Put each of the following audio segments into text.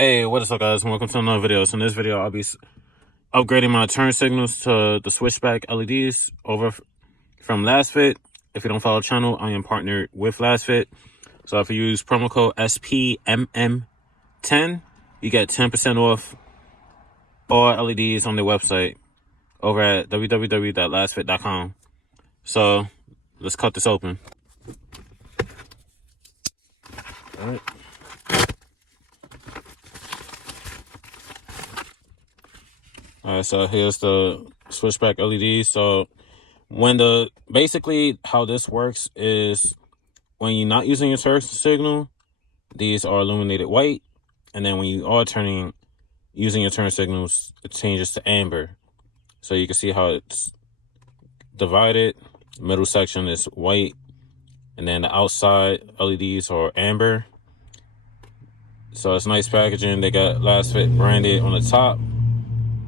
Hey, what is up, guys? Welcome to another video. So in this video, I'll be upgrading my turn signals to the switchback LEDs over from Lasfit. If you don't follow the channel, I am partnered with Lasfit. So if you use promo code SPMM10, you get 10% off all LEDs on their website over at www.lasfit.com. So let's cut this open. All right. Alright, so here's the switchback LED. So basically how this works is when you're not using your turn signal, these are illuminated white, and then when you are using your turn signals, it changes to amber. So you can see how it's divided. Middle section is white, and then the outside LEDs are amber. So it's nice packaging. They got Lasfit branded on the top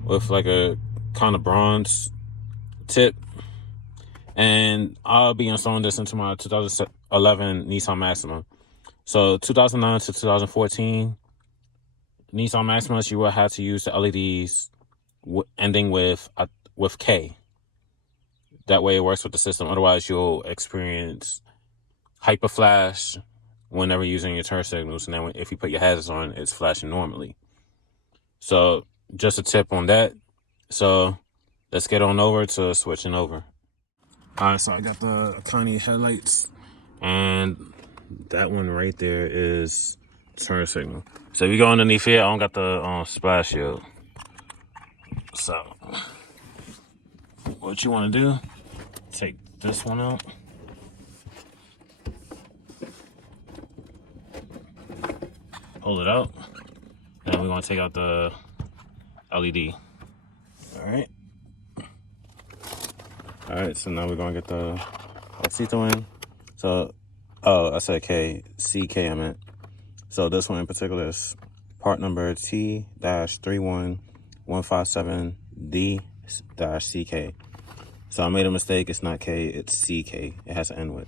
with like a kind of bronze tip. And I'll be installing this into my 2011 Nissan Maxima. So 2009 to 2014 Nissan Maximas, you will have to use the LEDs ending with K. That way it works with the system. Otherwise, you'll experience hyper flash whenever using your turn signals. And then if you put your hazards on, it's flashing normally. So just a tip on that. So let's get on over to switching over. All right, so I got the Akani headlights, and that one right there is turn signal. So if you go underneath here, I don't got the splash shield. So what you want to do, take this one out. Hold it out. And we're going to take out the LED. All right, so now we're going to get the Calcito in. So, I said K, CK I meant. So this one in particular is part number T-31157D-CK. So I made a mistake. It's not K, it's CK. It has an N with.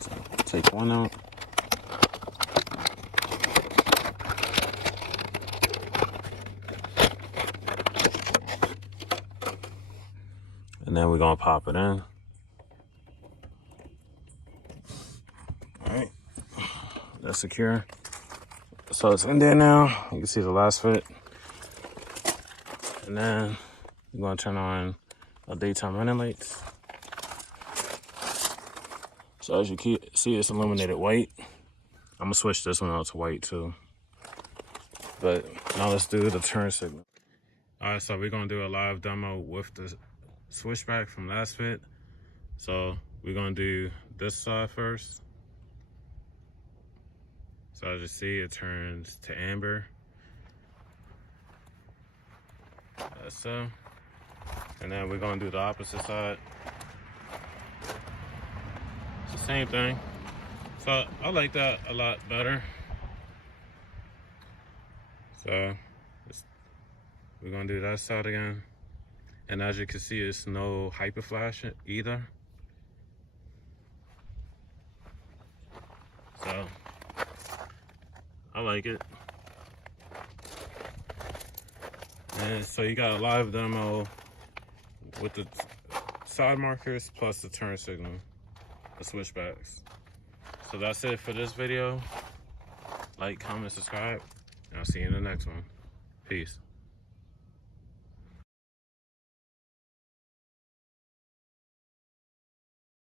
So take one out. And then we're gonna pop it in. All right, that's secure. So it's in there now. You can see the Lasfit. And then we're gonna turn on our daytime running lights. So as you can see, it's illuminated white. I'm gonna switch this one out to white too. But now let's do the turn signal. All right, so we're gonna do a live demo with the switchback from Lasfit. So we're gonna do this side first. So as you see, it turns to amber. So, and then we're gonna do the opposite side. It's the same thing. So I like that a lot better. So we're gonna do that side again. And as you can see, it's no hyper flash either. So I like it. And so you got a live demo with the side markers plus the turn signal, the switchbacks. So that's it for this video. Like, comment, subscribe, and I'll see you in the next one. Peace.